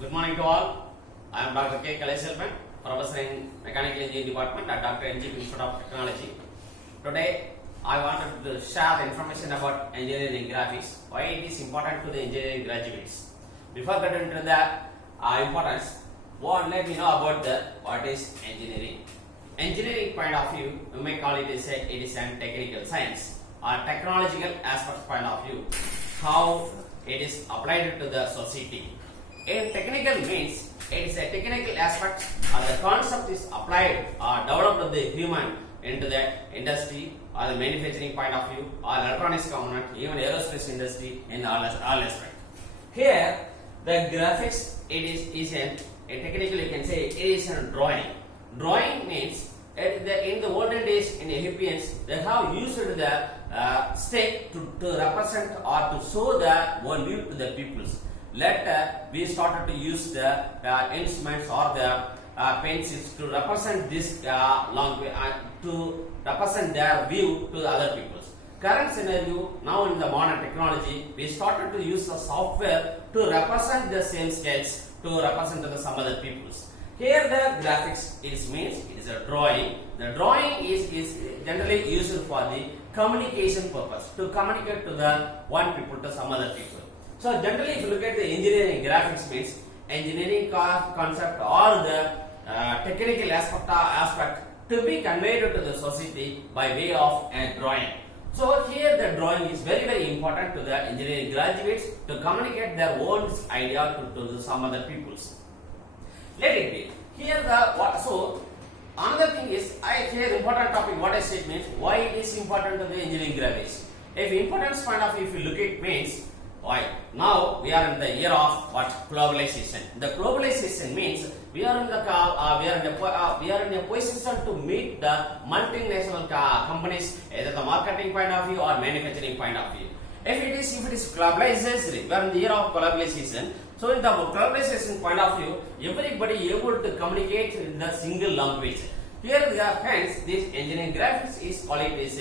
Good morning to all. I am Dr. K. Kalaselvan, Professor in Mechanical Engineering Department at Dr. NGP Institute of Technology. Today, I wanted to share the information about engineering graphics, why it is important to the engineering graduates. Before getting into the importance, let me know about what is engineering. Engineering point of view, we may call it as it is a technical science or technological aspect point of view, how it is applied to the society. In technical means, it is a technical aspect or the concept is applied or developed of the human into the industry or the manufacturing point of view or electronics component, even aerospace industry in all aspects. Here, the graphics, it is a technically you can say it is a drawing. Drawing means in the olden days in Egyptians, they have used the stick to represent or to show the worldview to the peoples. Later, we started to use the instruments or the pencils to represent this language to represent their view to the other peoples. Current scenario, now in the modern technology, we started to use the software to represent the same sketch to represent to the some other peoples. Here the graphics means it is a drawing. The drawing is generally used for the communication purpose, to communicate to the one people to some other people. So generally if you look at the engineering graphics means engineering concept or the technical aspect to be conveyed to the society by way of a drawing. So here the drawing is very important to the engineering graduates to communicate their own idea to some other peoples. Let it be. Here so another thing is here important topic what I said means why it is important to the engineering graduates. If importance point of view if you look at means why now we are in the year of what globalization. The globalization means we are in a position to meet the multinational companies either the marketing point of view or manufacturing point of view. If it is globalization, we are in the year of globalization. So in the globalization point of view, everybody able to communicate in the single language. Here hence this engineering graphics is called it is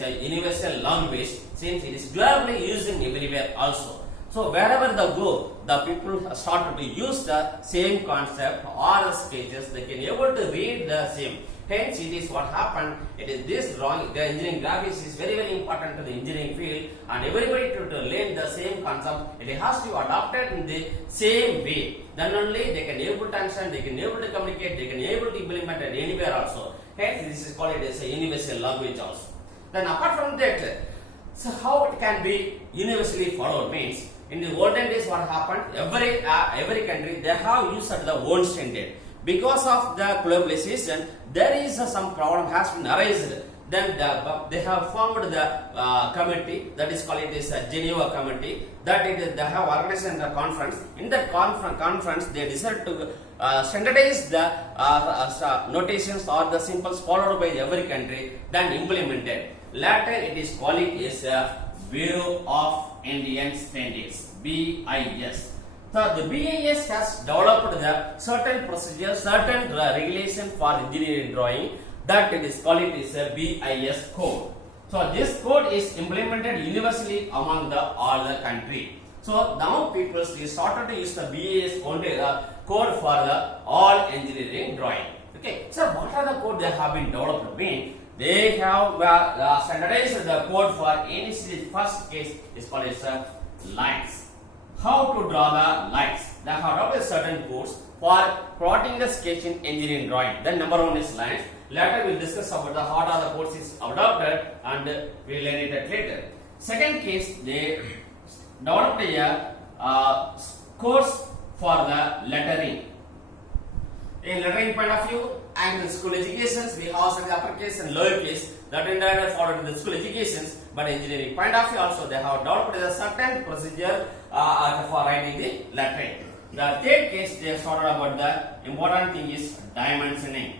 a universal language since it is globally used in everywhere also. So wherever they go, the people started to use the same concept or the sketches, they can able to read the same. Hence it is what happened, it is this drawing, the engineering graphics is very important to the engineering field and everybody to learn the same concept, it has to adopt it in the same way. Then only they can able to understand, they can able to communicate, they can able to implement it anywhere also. Hence this is called it as a universal language also. Then apart from that, so how it can be universally followed means, in the olden days what happened, every country they have used the own standard. Because of the globalization, there is some problem has been arisen. Then they have formed the committee that is called it is a Geneva committee. They have organized a conference. In that conference, they decided to standardize the notations or the symbols followed by every country, then implemented. Later, it is called it is Bureau of Indian Standards (BIS). So the BIS has developed the certain procedure, certain regulation for engineering drawing that it is called it is a BIS code. So this code is implemented universally among all the country. So now people started to use the BIS code for the all engineering drawing. Okay. So what are the code they have been developed? They have standardized the code for any first case is called as lines. How to draw the lines. They have adopted certain codes for plotting the sketch in engineering drawing. Then number one is lines. Later we will discuss about the how are the codes is adopted and we will learn it later. Second case they developed a course for the lettering. In lettering point of view and in school educations we have some uppercase and lowercase that in followed in the school educations, but engineering point of view also they have developed a certain procedure for writing the lettering. The third case they started about the important thing is dimensioning.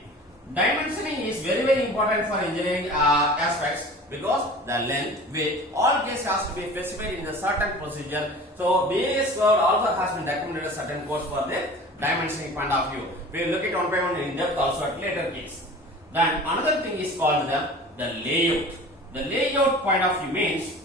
Dimensioning is very important for engineering aspects because the length, width, all cases has to be specified in the certain procedure. So BIS code also has been recommended a certain course for the dimensioning point of view. We will look at one by one in depth also at later case. Then another thing is called the layout. The layout point of view means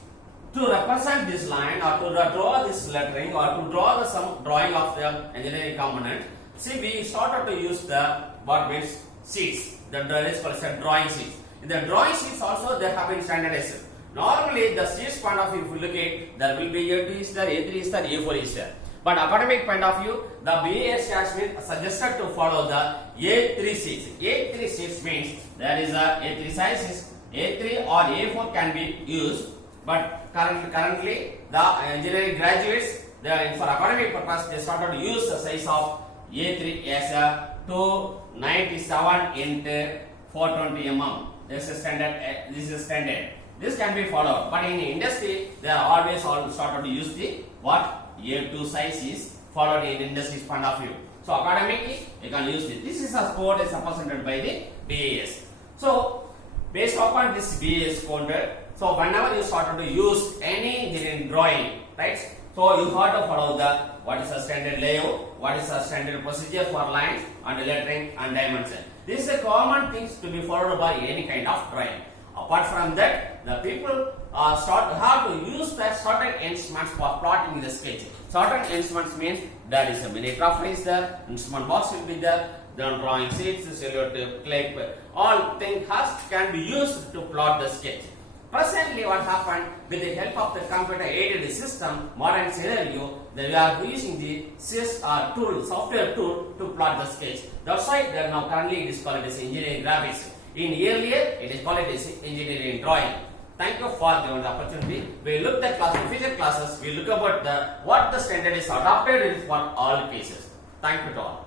to represent this line or to draw this lettering or to draw the some drawing of the engineering component, see we started to use the what means sheets. That is called drawing sheets. In the drawing sheets also they have been standardized. Normally the sheets point of view, if you look at, there will be A2 is there, A3 is there, A4 is there. But academic point of view, the BAS has been suggested to follow the A3 sheets. A3 sheets means there is a A3 sizes, A3 or A4 can be used. But currently the engineering graduates, they are for academic purpose, they started to use the size of A3 as a 297 into 420 mm. This is standard. This is standard. This can be followed, but in industry they are always all started to use the what A2 size is followed in industry's point of view. So academically you can use it. This is a code is represented by the BAS. So based upon this BAS code, so whenever you started to use any engineering drawing, right? So you have to follow the what is the standard layout, what is the standard procedure for lines and lettering and dimension. This is a common things to be followed by any kind of drawing. Apart from that, the people have to use the certain instruments for plotting the sketch. Certain instruments means there is a mini graph is there, instrument box will be there, then drawing sheets, cellular tape, clay, all things can be used to plot the sketch. Presently, what happened with the help of the computer-aided system, modern scenario, they are using the software tool to plot the sketch. That's why they are now currently it is called as engineering graphics. In earlier, it is called as engineering drawing. Thank you for giving the opportunity. We looked at class in future classes. We look about what the standard is adopted for all cases. Thank you to all.